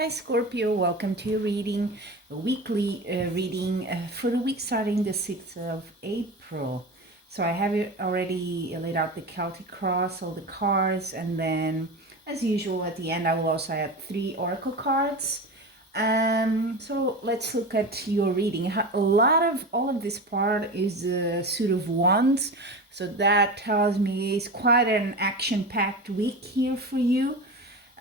Hi Scorpio, welcome to your reading, a weekly reading for the week starting the 6th of April. So I have it already laid out the Celtic cross, all the cards, and then as usual at the end I will also add 3 oracle cards. So let's look at your reading. A lot of all of this part is the suit of wands, so that tells me it's quite an action-packed week here for you.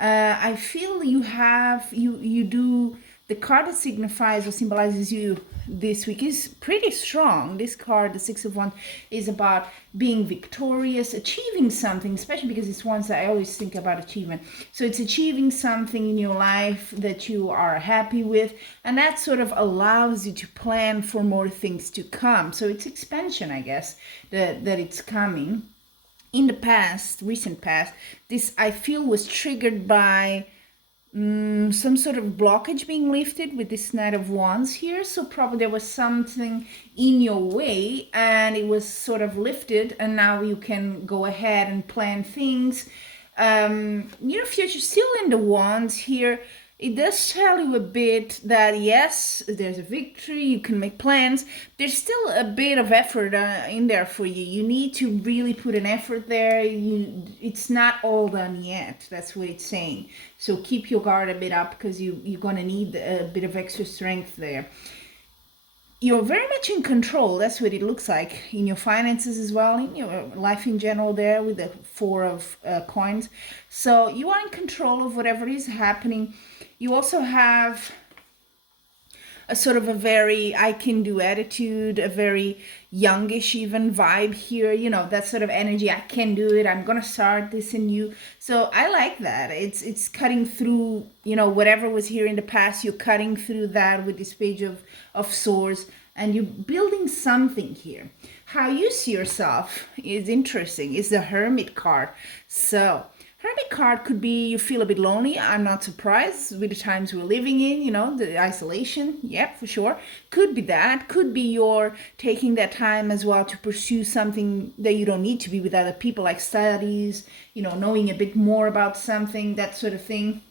I feel you do the card that signifies or symbolizes you this week is pretty strong. This card, the Six of Wands, is about being victorious, achieving something, especially because it's ones that I always think about achievement. So it's achieving something in your life that you are happy with, and that sort of allows you to plan for more things to come. So it's expansion, I guess, that it's coming. In the past, recent past, this I feel was triggered by some sort of blockage being lifted with this Knight of Wands here. So probably there was something in your way and it was sort of lifted, and now you can go ahead and plan things. Your future still in the Wands here. It does tell you a bit that yes, there's a victory, you can make plans. There's still a bit of effort in there for you. You need to really put an effort there. It's not all done yet. That's what it's saying. So keep your guard a bit up because you're going to need a bit of extra strength there. You're very much in control. That's what it looks like in your finances as well, in your life in general there with the Four of Coins. So you are in control of whatever is happening. You also have a sort of a very I can do attitude, a very youngish even vibe here, that sort of energy. I can do it, I'm gonna start this anew. So I like that. It's cutting through, whatever was here in the past. You're cutting through that with this Page of Swords, and you're building something here. How you see yourself is interesting. It's the Hermit card. So Hermit card could be you feel a bit lonely. I'm not surprised with the times we're living in, the isolation. Yep, for sure. Could be that. Could be you're taking that time as well to pursue something that you don't need to be with other people, like studies, knowing a bit more about something, that sort of thing.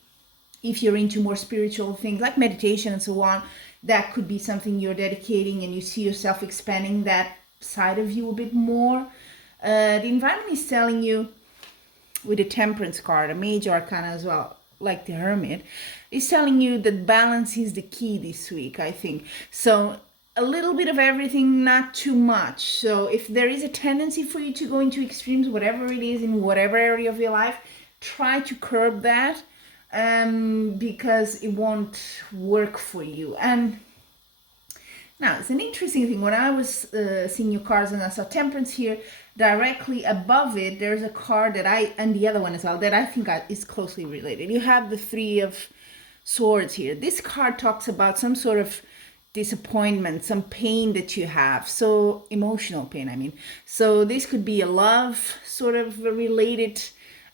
If you're into more spiritual things like meditation and so on, that could be something you're dedicating and you see yourself expanding that side of you a bit more. The environment is telling you, with the Temperance card, a major arcana as well, like the Hermit, is telling you that balance is the key this week, I think. So a little bit of everything, not too much. So if there is a tendency for you to go into extremes, whatever it is, in whatever area of your life, try to curb that, because it won't work for you. And now, it's an interesting thing. When I was seeing your cards and I saw Temperance here, directly above it, there's a card and the other one as well, that I think is closely related. You have the Three of Swords here. This card talks about some sort of disappointment, some pain that you have. So, emotional pain, I mean. So, this could be a love sort of related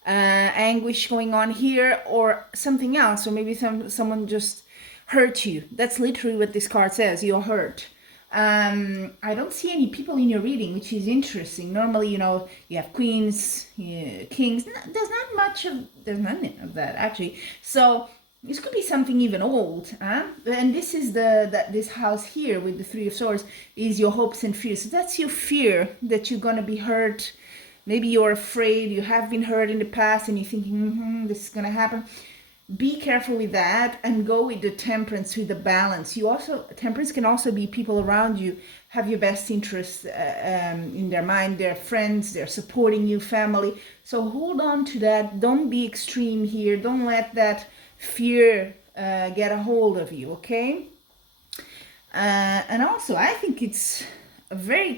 anguish going on here, or something else, or maybe someone just hurt you. That's literally what this card says. You're hurt. I don't see any people in your reading, which is interesting. Normally, you have queens, kings. There's none of that actually. So this could be something even old, and this is this house here with the Three of Swords is your hopes and fears. So that's your fear that you're gonna be hurt. Maybe you're afraid. You have been hurt in the past, and you're thinking, this is gonna happen. Be careful with that and go with the Temperance, with the balance. Temperance can also be people around you have your best interests in their mind. They're friends, they're supporting you, family. So hold on to that. Don't be extreme here. Don't let that fear get a hold of you, okay? And also, I think it's a very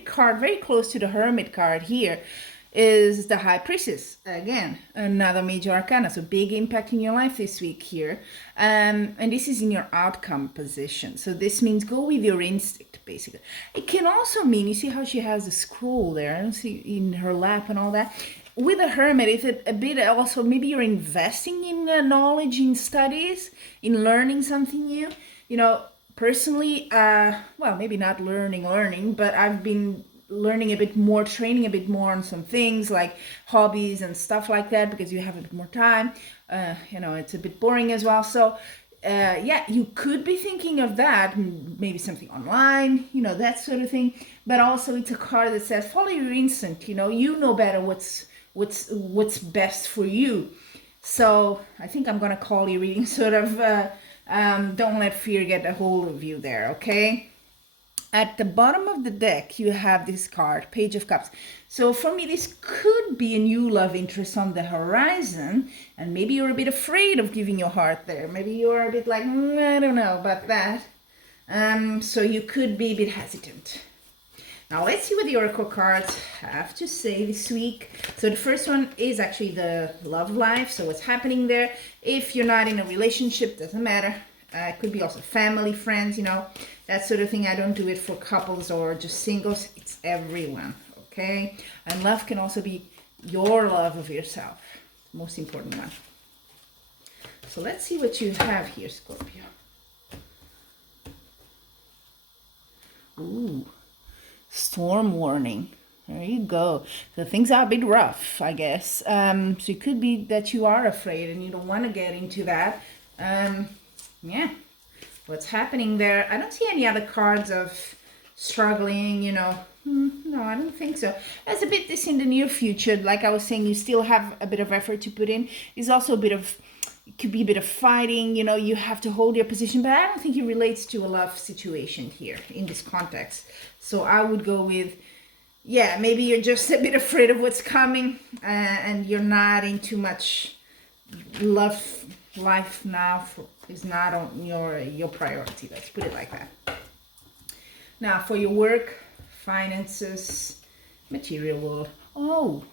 close to the Hermit card here, is the High Priestess. Again, another major arcana, so big impact in your life this week here. And this is in your outcome position. So this means go with your instinct, basically. It can also mean, you see how she has a scroll there, see in her lap and all that. With a Hermit, it's a bit also, maybe you're investing in knowledge, in studies, in learning something new. Personally, well, maybe not learning, but I've been learning a bit more, training a bit more on some things like hobbies and stuff like that, because you have a bit more time. It's a bit boring as well. So yeah, you could be thinking of that, maybe something online, that sort of thing. But also, it's a card that says follow your instinct. You know better what's best for you. So I think I'm gonna call your reading sort of don't let fear get a hold of you there, okay? At the bottom of the deck, you have this card, Page of Cups. So for me, this could be a new love interest on the horizon, and maybe you're a bit afraid of giving your heart there. Maybe you're a bit like, I don't know about that. So you could be a bit hesitant. Now let's see what the Oracle cards have to say this week. So the first one is actually the love life. So what's happening there? If you're not in a relationship, doesn't matter. It could be also family, friends, that sort of thing. I don't do it for couples or just singles. It's everyone, okay? And love can also be your love of yourself. Most important one. So let's see what you have here, Scorpio. Ooh. Storm warning. There you go. So things are a bit rough, I guess. So it could be that you are afraid and you don't want to get into that. Yeah. What's happening there? I don't see any other cards of struggling, No, I don't think so. There's a bit this in the near future. Like I was saying, you still have a bit of effort to put in. There's also it could be a bit of fighting, you have to hold your position, but I don't think it relates to a love situation here in this context. So I would go with, yeah, maybe you're just a bit afraid of what's coming and you're not into much love life now is not on your priority. Let's put it like that. Now for your work, finances, material world. Oh,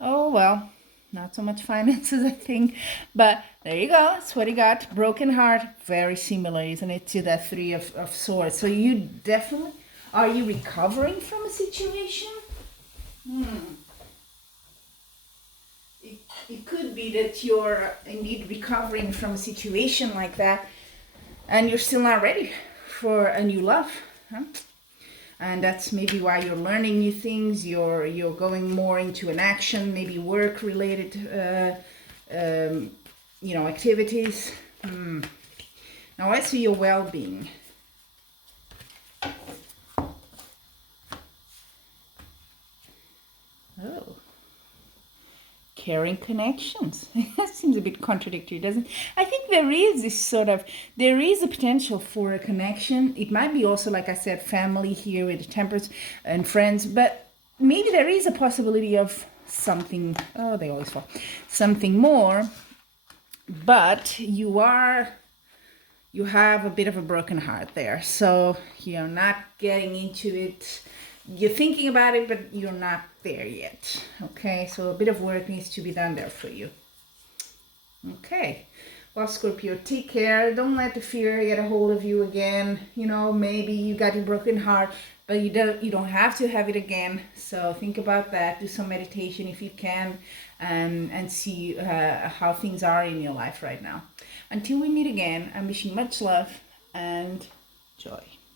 well. Not so much finances, I think. But there you go. That's what you got. Broken heart. Very similar, isn't it, to that Three of Swords. So you definitely... Are you recovering from a situation? It could be that you're indeed recovering from a situation like that and you're still not ready for a new love. Huh? And that's maybe why you're learning new things. You're going more into an action, maybe work related, activities. Now let's see your well-being. Oh, caring connections. That seems a bit contradictory, doesn't it? I think there is a potential for a connection. It might be also, like I said, family here with the Temperance and friends, but maybe there is a possibility of something, they always fall, something more, but you have a bit of a broken heart there. So you're not getting into it. You're thinking about it, but you're not there yet. Okay, so a bit of work needs to be done there for you. Okay, well, Scorpio, take care. Don't let the fear get a hold of you again. Maybe you got your broken heart, but you don't have to have it again. So think about that. Do some meditation if you can, and see how things are in your life right now. Until we meet again, I'm wishing much love and joy.